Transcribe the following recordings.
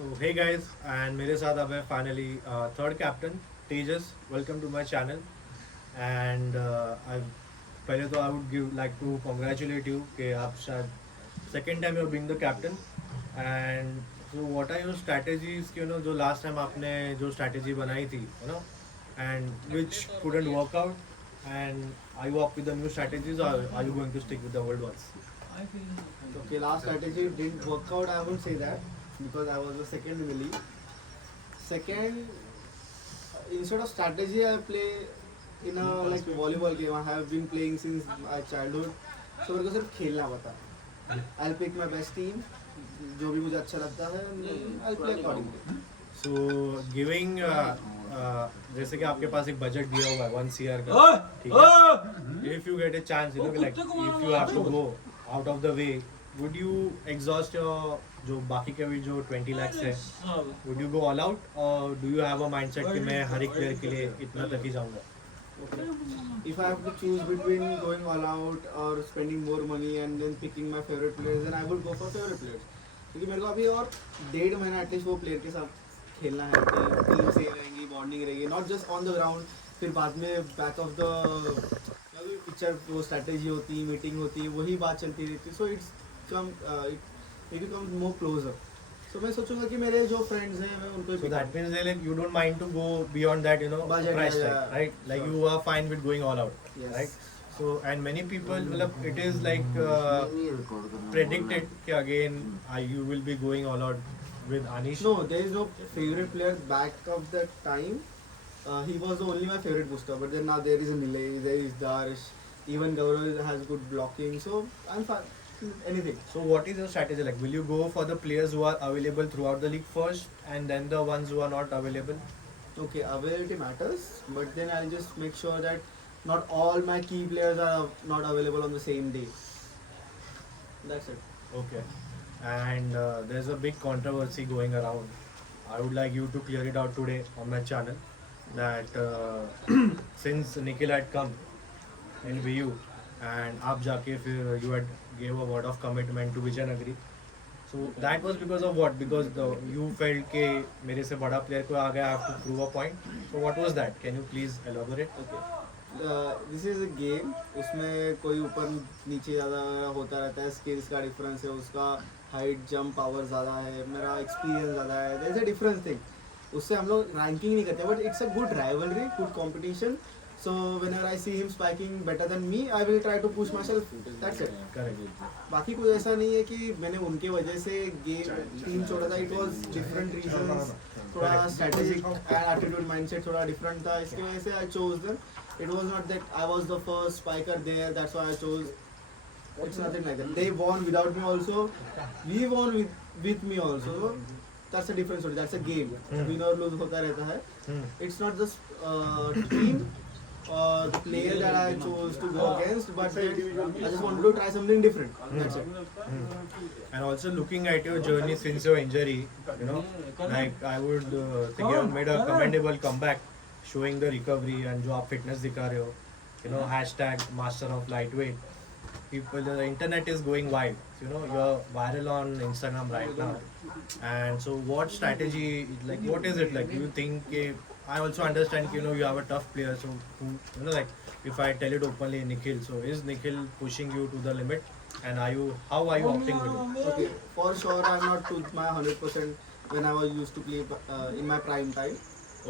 So hey guys, and मेरे साथ अब है finally third captain Tejas. Welcome to my channel. And पहले तो I would give like to congratulate you कि आप शायद second time you're being the captain. And so what are your strategies? कि जो last time आपने जो strategy बनाई थी, and which couldn't work out. And are you up with the new strategies or are you going to stick with the old ones? Okay, last strategy didn't work out. I won't say that because I was the second in the league. Second, instead of strategy, I play in a like volleyball game. I have been playing since my childhood. So मेरे को सिर्फ खेलना पता है. I'll pick my best team, जो भी मुझे अच्छा लगता है, and I'll play accordingly. So giving जैसे कि आपके पास एक बजट दिया हुआ है 1 CR का, ठीक है? If you get a chance, like if you have to go out of the way, would you exhaust your जो बाकी के भी जो 20 lakhs है, would you go all out or do you have a mindset कि मैं हर एक player के लिए इतना तक ही जाऊँगा? Okay. If I have to choose between going all out or spending more money and then picking my favorite players, then I would go for favorite players. क्योंकि मेरे को अभी और 1.5 महीना एटलीस्ट वो प्लेयर के साथ खेलना है, टीम से रहेंगी, बॉन्डिंग रहेगी, not just on the ground. फिर बाद में बैक ऑफ द पिक्चर वो स्ट्रैटेजी होती, मीटिंग होती, वही बात चलती रहती. So it's come it becomes more closer. So मैं सोचूंगा कि मेरे जो फ्रेंड्स हैं मैं उनको. So that means like you don't mind to go beyond that, budget, price tag, yeah. right? Like Sure. you are fine with going all out, Yes. right? So and many people, it is like predicted कि again you will be going all out with Anish. No, there is no favorite player back of that time. He was the only my favorite booster, but then now there is a Nilay, there is Darsh, even Gaurav has good blocking, so I'm fine. Anything. So what is your strategy like? Will you go for the players who are available throughout the league first, and then the ones who are not available? Okay, availability matters, but then I'll just make sure that not all my key players are not available on the same day. That's it. Okay. And there's a big controversy going around. I would like you to clear it out today on my channel that since Nikhil had come in VU and आप जाके फिर you had gave a word of commitment to Vijayanagari. So that was because of what? Because you felt कि मेरे से बड़ा player को आ गया, I have to prove a point. So what was that? Can you please elaborate? Okay. This is a game. उसमें कोई ऊपर नीचे ज़्यादा होता रहता है, स्किल्स का डिफरेंस है, उसका हाइट जंप पावर ज़्यादा है, मेरा एक्सपीरियंस ज़्यादा है. There is a different thing. उससे हम लोग रैंकिंग नहीं करते, but it's a good rivalry, good competition. So whenever I see him spiking better than me, I will try to push myself. That's it. Correct. बाकी कोई ऐसा नहीं है कि मैंने उनके वजह से गेम टीम छोड़ा था. It was different reasons. थोड़ा स्ट्रेटेजिक एटीट्यूड माइंडसेट थोड़ा डिफरेंट था, इसकी वजह से I chose them. It was not that I was the first spiker there, that's why I chose. It's nothing like that. They won without me also, we won with me also. That's a different story. That's a game. Win और lose होता रहता है. It's not just team the player that I chose to go against, but I just wanted to try something different. That's it. And also looking at your journey since your injury, like I would think you have made a commendable comeback, showing the recovery and जो आप fitness दिखा रहे हो, hashtag master of lightweight. People, the internet is going wild. You're viral on Instagram right now. And so, what strategy? Like, what is it like? Do you think? I also understand. You have a tough player. So, like, if I tell it openly, Nikhil. So, is Nikhil pushing you to the limit? And how are you opting with it? Okay, for sure I'm not to my 100% when I was used to play in my prime time.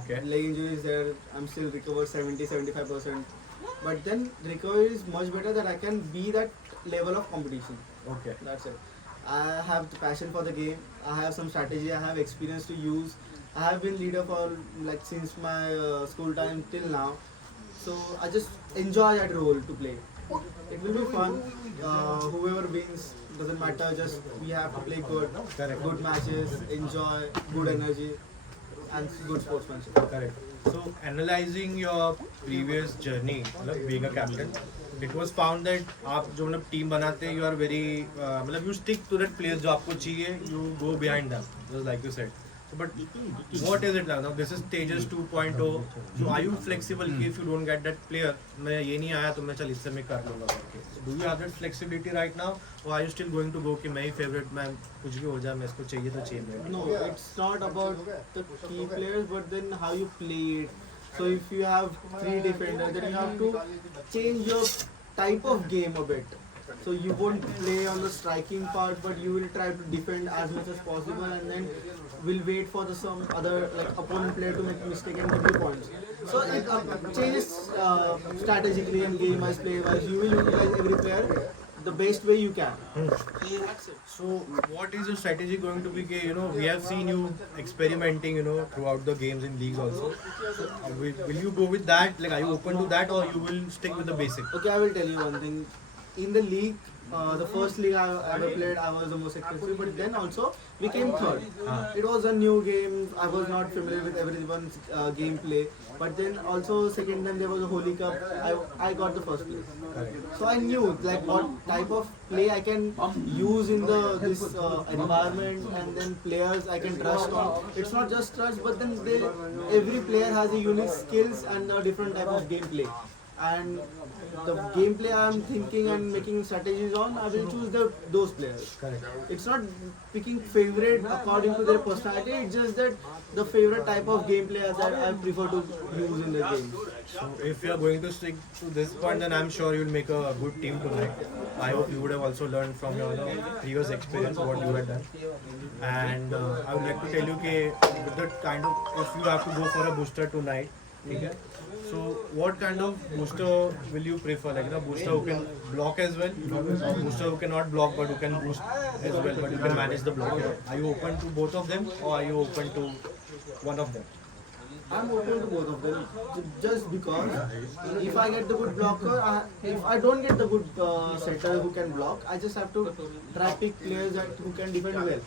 Okay. Leg injuries there, I'm still recovered 70-75%. But then recovery is much better that I can be that level of competition. Okay. That's it. I have the passion for the game. I have some strategy. I have experience to use. I have been leader for like since my school time till now. So I just enjoy that role to play. It will be fun. Whoever wins doesn't matter. Just we have to play good, Correct. good matches, enjoy, good energy, and good sportsmanship. Correct. So, analyzing your previous journey, being a captain, it was found that आप जो team बनाते you are very you stick to that players जो आपको चाहिए, you go behind them, just like you said. So, but what is it now? This is Tejas 2.0. So are you flexible कि if you don't get that player, मैं ये नहीं आया तो मैं चल इससे मैं कर लूँगा करके. Do you have that flexibility right now, or are you still going to go कि मैं ही favorite, मैं कुछ भी हो जाए मैं इसको चाहिए तो चाहिए मेरे. No, it's not about the key players, but then how you play it. So if you have three defenders, then you have to change your type of game a bit. So you won't play on the striking part, but you will try to defend as much as possible, and then will wait for the some other like opponent player to make a mistake and give you points. So it changes strategically and game wise, play wise. You will utilize every player the best way you can. So what is your strategy going to be? We have seen you experimenting, throughout the games in leagues also. So, will you go with that? Like, are you open to that, or you will stick with the basic? Okay, I will tell you one thing. In the league, the first league I ever played, I was the most expensive, but then also we came third. It was a new game. I was not familiar with everyone's gameplay. But then also second time there was a Holy Cup. I got the first place. So I knew like what type of play I can use in this environment, and then players I can trust on. It's not just trust, but then every player has a unique skills and a different type of gameplay. And the gameplay I am thinking and making strategies on, I will choose those players. Correct. It's not picking favorite according to their personality. It's just that the favorite type of gameplay that I prefer to use in the game. So if you are going to stick to this point, then I'm sure you'll make a good team tonight. I hope you would have also learned from your previous experience what you had done. And I would like to tell you that with the kind of, if you have to go for a booster tonight, okay? So what kind of booster will you prefer? Like booster who can block as well, or booster who cannot block but who can boost as well, but you can manage the block. Are you open to both of them, or are you open to one of them? I'm open to both of them, just because if I get the good blocker, if I don't get the good setter who can block, I just have to try pick players who can defend well.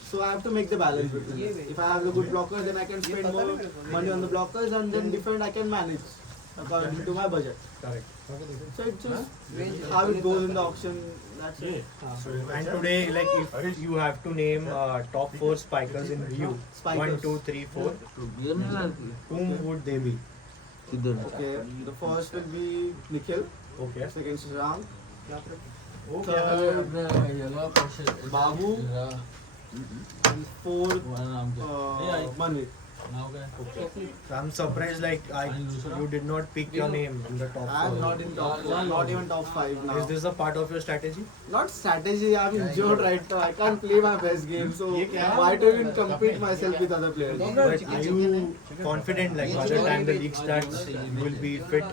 So I have to make the balance between them. If I have the good blocker, then I can spend more money on the blockers, and then defend I can manage according to my budget. Correct. So it's just how it goes in the auction. That's it. And today, like if you have to name top 4 spikers in view, Spikers. 1, 2, 3, 4, whom would they be? Okay, the first will be Nikhil, Okay. second Shashank, Okay. third Babu, and fourth Manvit. Okay. So I'm surprised like you did not pick your name in the top 4. I'm not in top 4, not even top 5 now. Is this a part of your strategy? Not strategy, I'm injured right now. I can't play my best game, so why to even compete myself with other players? But are you confident like by the time the league starts you will be fit?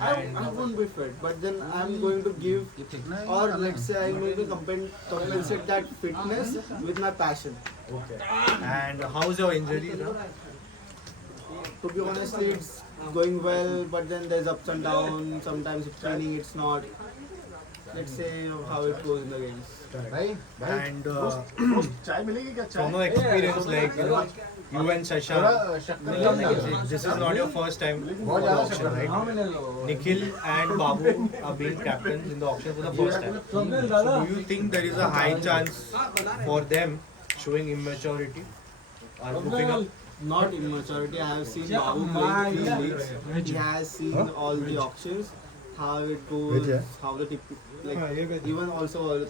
I won't be fit, but then I'm going to give, or let's say I'm going to compensate that fitness with my passion. Okay. And how's your injury now? To be honestly, it's going well, but then there's ups and downs. Sometimes it's training, it's not. Let's say how it goes in the games. And from your experience, like you and Shashank, this is not your first time in the auction, right? Nikhil and Babu are being captains in the auction for the first time. So do you think there is a high chance for them showing immaturity or moving up? Not immaturity. I have seen Babu play 3 leagues. He has seen all the auctions, how it goes, how the even also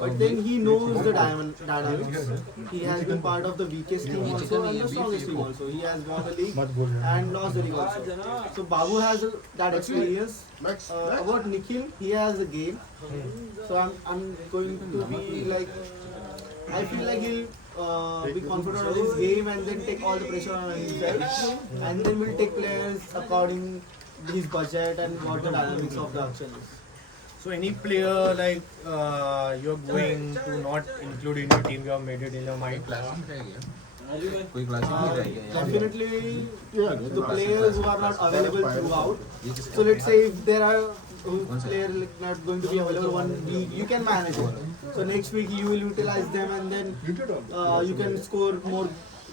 but then he knows the dynamics. He has been part of the weakest team also and the strongest team also. He has won the league and lost the league also. So Babu has that experience. About Nikhil, he has the game. So I'm going to be like, I feel like he'll be confident of his game and then take all the pressure on himself, and then we'll take players according to his budget and what the dynamics of the auction is. So any player like you're going to not include in your team, you have made it in your mind. Definitely the players who are not available throughout. So let's say if there are player not going to be available one week, you can manage it. So next week you will utilize them, and then you can score more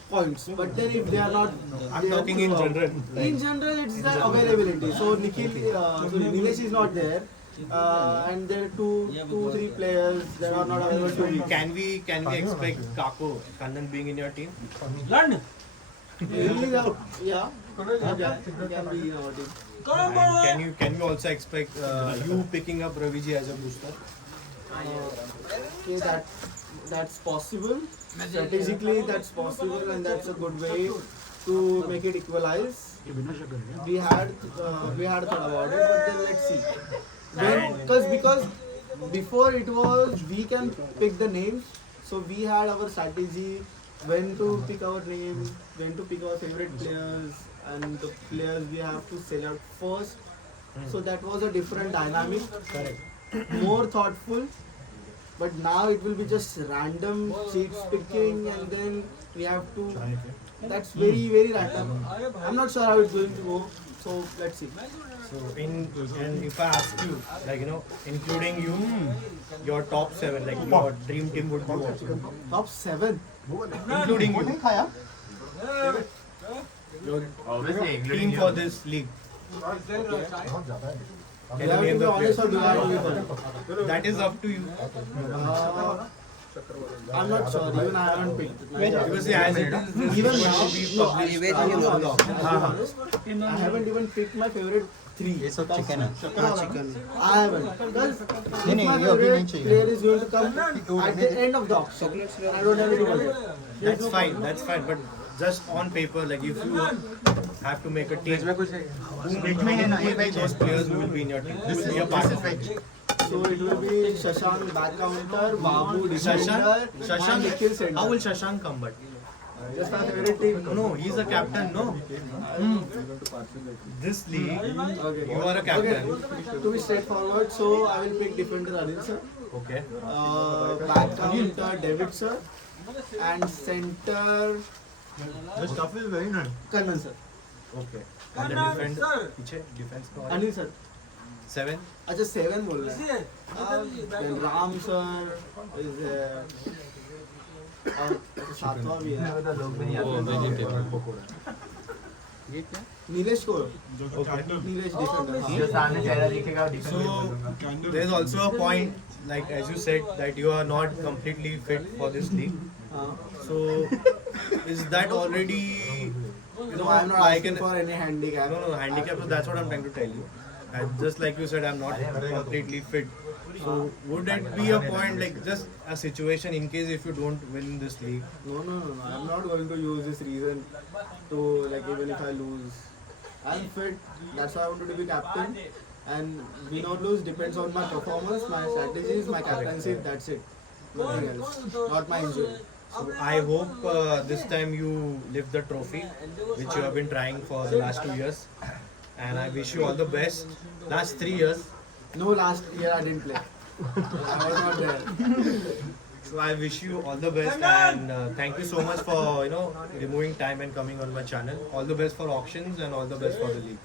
points. But then if they are not, I'm talking in general. in general it's the availability. So Nikhil, so Nilesh is not there. and there are two, three players that are not available to me. Can we expect Kako Kannan being in your team? Really, yeah, he can be in our team. And can we also expect you picking up Raviji as a booster? Okay, that's possible. Strategically, that's possible, and that's a good way to make it equalize. We had thought about it, but then let's see. Because before it was we can pick the names, so we had our strategy when to pick our name, when to pick our favorite players, and the players we have to select first. So that was a different dynamic, Correct. more thoughtful. But now it will be just random seats picking, and then we have to. That's very random. I'm not sure how it's going to go. So let's see. So and if I ask you, like including you, your top 7, like your dream team would be what? Top 7. Including you, your Obviously, team for this league. Do Can I you name have to be the honest or players? do I have to be funny? That is up to you. I'm not sure. Even I haven't picked. Because as it is, this Even is now, going to be no, published. I'll be honest. I haven't even picked my favorite 3. ये सब chicken है Chicken. I haven't. Because नहीं, if my ये अभी नहीं favorite चाहिए। player is going to come at the end of the auction, I don't have any budget. That's fine. That's fine. But just on paper, like if you have to make a team, who will be those players who will be in your team? Who will be a part of it? So it will be Shashank back counter, Babu defender, and Nikhil Shashank, center. how will Shashank come? But Just my favorite team. no, he's a captain. No, this league, Okay. you are a captain. Okay. To be straightforward, so I will pick defender Anil sir, Okay. back counter David sir, and center The stuff is very nice. Kannan sir. Okay. And the defense को Anil sir. 7. अच्छा 7 बोल रहे हैं. Then Ram sir is there. और सातवां भी है. नीलेश को. नीलेश defender. हाँ. So there's also a point, like as you said, that you are not completely fit for this league. हाँ. So is that already, No, I'm not like asking an for any handicap. no handicap? So that's what I'm trying to tell you. And just like you said, I'm not completely fit. So would it be a point, like just a situation in case if you don't win this league? No. I'm not going to use this reason to like even if I lose. I'm fit. That's why I wanted to be captain. And win or lose depends on my performance, my strategies, my captaincy. That's it. Nothing else. Not my injury. So I hope this time you lift the trophy, which you have been trying for the last 2 years. And I wish you all the best. Last 3 years. No, last year I didn't play. I was not there. So I wish you all the best, and thank you so much for removing time and coming on my channel. All the best for auctions and all the best for the league.